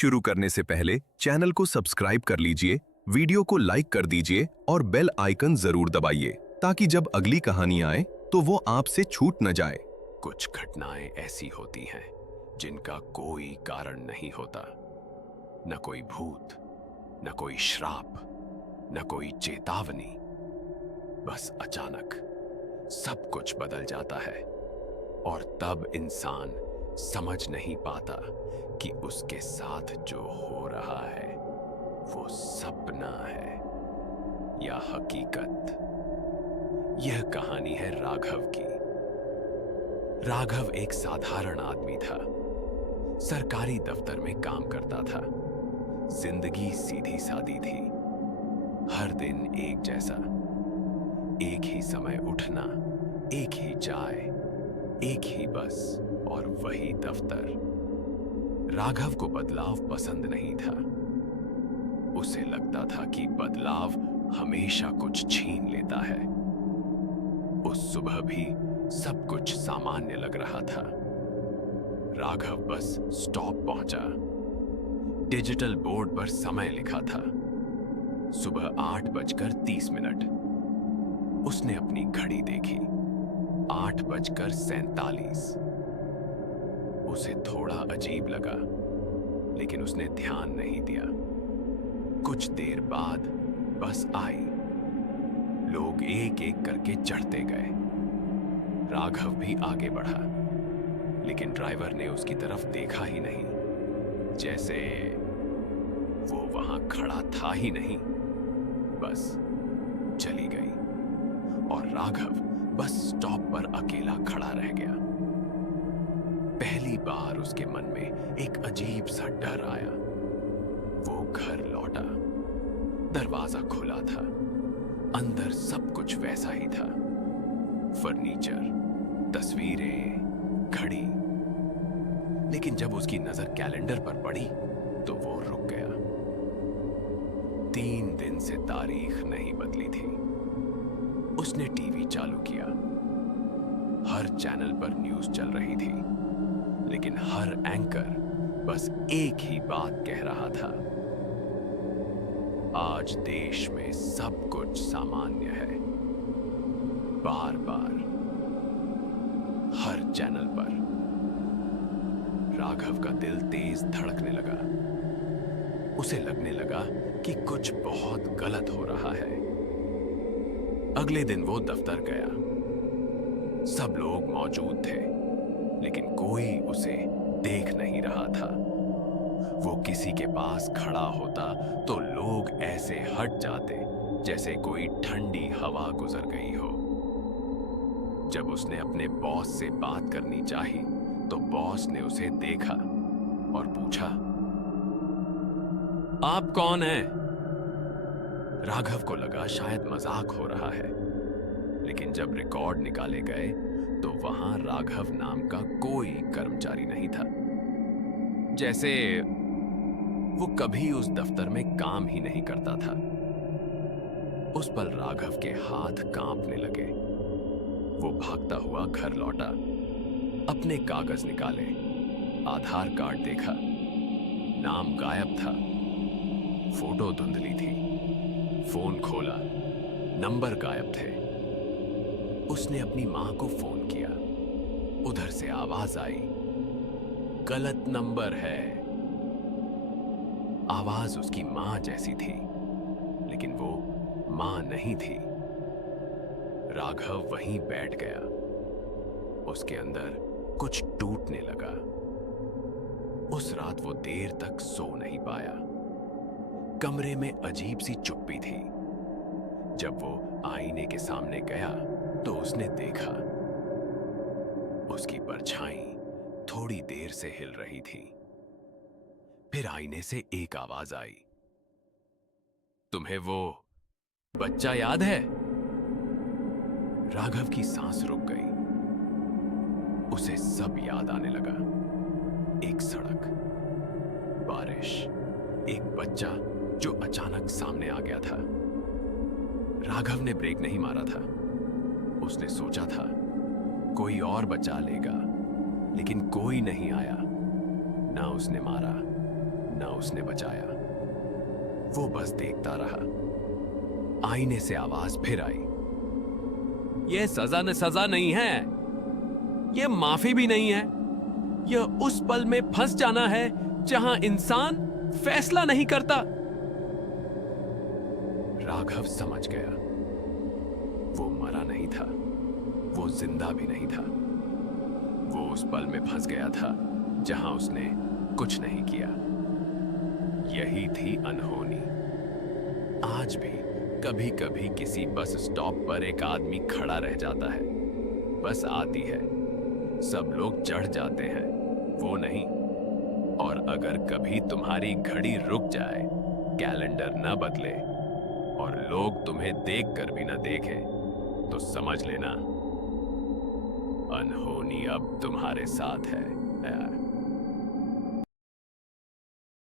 शुरू करने से पहले चैनल को सब्सक्राइब कर लीजिए, वीडियो को लाइक कर दीजिए और बेल आइकन जरूर दबाइए ताकि जब अगली कहानी आए तो वो आपसे छूट न जाए। कुछ घटनाएं ऐसी होती हैं जिनका कोई कारण नहीं होता। न कोई भूत, न कोई श्राप, न कोई चेतावनी। बस अचानक सब कुछ बदल जाता है और तब इंसान समझ नहीं पाता कि उसके साथ जो हो रहा है वो सपना है या हकीकत। यह कहानी है राघव की। राघव एक साधारण आदमी था। सरकारी दफ्तर में काम करता था। जिंदगी सीधी सादी थी। हर दिन एक जैसा, एक ही समय उठना, एक ही चाय, एक ही बस और वही दफ्तर। राघव को बदलाव पसंद नहीं था। उसे लगता था कि बदलाव हमेशा कुछ छीन लेता है। उस सुबह भी सब कुछ सामान्य लग रहा था। राघव बस स्टॉप पहुंचा। डिजिटल बोर्ड पर समय लिखा था, सुबह 8:30। उसने अपनी घड़ी देखी, 8:47। उसे थोड़ा अजीब लगा, लेकिन उसने ध्यान नहीं दिया। कुछ देर बाद बस आई। लोग एक एक करके चढ़ते गए। राघव भी आगे बढ़ा, लेकिन ड्राइवर ने उसकी तरफ देखा ही नहीं, जैसे वो वहां खड़ा था ही नहीं। बस चली गई और राघव बस स्टॉप पर अकेला खड़ा रह गया। पहली बार उसके मन में एक अजीब सा डर आया। वो घर लौटा। दरवाजा खुला था। अंदर सब कुछ वैसा ही था। फर्नीचर, तस्वीरें, घड़ी। लेकिन जब उसकी नजर कैलेंडर पर पड़ी तो वो रुक गया। 3 दिन से तारीख नहीं बदली थी। उसने टीवी चालू किया। हर चैनल पर न्यूज़ चल रही थी, लेकिन हर एंकर बस एक ही बात कह रहा था, आज देश में सब कुछ सामान्य है। बार बार हर चैनल पर। राघव का दिल तेज धड़कने लगा। उसे लगने लगा कि कुछ बहुत गलत हो रहा है। अगले दिन वो दफ्तर गया। सब लोग मौजूद थे, लेकिन कोई उसे देख नहीं रहा था। वो किसी के पास खड़ा होता तो लोग ऐसे हट जाते जैसे कोई ठंडी हवा गुजर गई हो। जब उसने अपने बॉस से बात करनी चाही तो बॉस ने उसे देखा और पूछा, आप कौन हैं? राघव को लगा शायद मजाक हो रहा है, लेकिन जब रिकॉर्ड निकाले गए तो वहां राघव नाम का कोई कर्मचारी नहीं था। जैसे वो कभी उस दफ्तर में काम ही नहीं करता था। उस पल राघव के हाथ कांपने लगे। वो भागता हुआ घर लौटा। अपने कागज निकाले, आधार कार्ड देखा, नाम गायब था, फोटो धुंधली थी। फोन खोला, नंबर गायब थे। उसने अपनी मां को फोन किया। उधर से आवाज आई, गलत नंबर है। आवाज उसकी मां जैसी थी, लेकिन वो मां नहीं थी। राघव वहीं बैठ गया। उसके अंदर कुछ टूटने लगा। उस रात वो देर तक सो नहीं पाया। कमरे में अजीब सी चुप्पी थी। जब वो आईने के सामने गया तो उसने देखा, उसकी परछाई थोड़ी देर से हिल रही थी। फिर आईने से एक आवाज आई, तुम्हें वो बच्चा याद है? राघव की सांस रुक गई। उसे सब याद आने लगा। एक सड़क, बारिश, एक बच्चा जो अचानक सामने आ गया था। राघव ने ब्रेक नहीं मारा था। उसने सोचा था कोई और बचा लेगा, लेकिन कोई नहीं आया। ना उसने मारा, न उसने बचाया। वो बस देखता रहा। आईने से आवाज फिर आई, यह सजा नहीं है, यह माफी भी नहीं है, यह उस पल में फंस जाना है जहां इंसान फैसला नहीं करता। राघव समझ गया, वो मरा नहीं था, वो जिंदा भी नहीं था। वो उस पल में फंस गया था जहां उसने कुछ नहीं किया। यही थी अनहोनी। आज भी कभी कभी किसी बस स्टॉप पर एक आदमी खड़ा रह जाता है। बस आती है, सब लोग चढ़ जाते हैं, वो नहीं। और अगर कभी तुम्हारी घड़ी रुक जाए, कैलेंडर न बदले और लोग तुम्हें देखकर भी न देखें, तो समझ लेना अनहोनी अब तुम्हारे साथ है।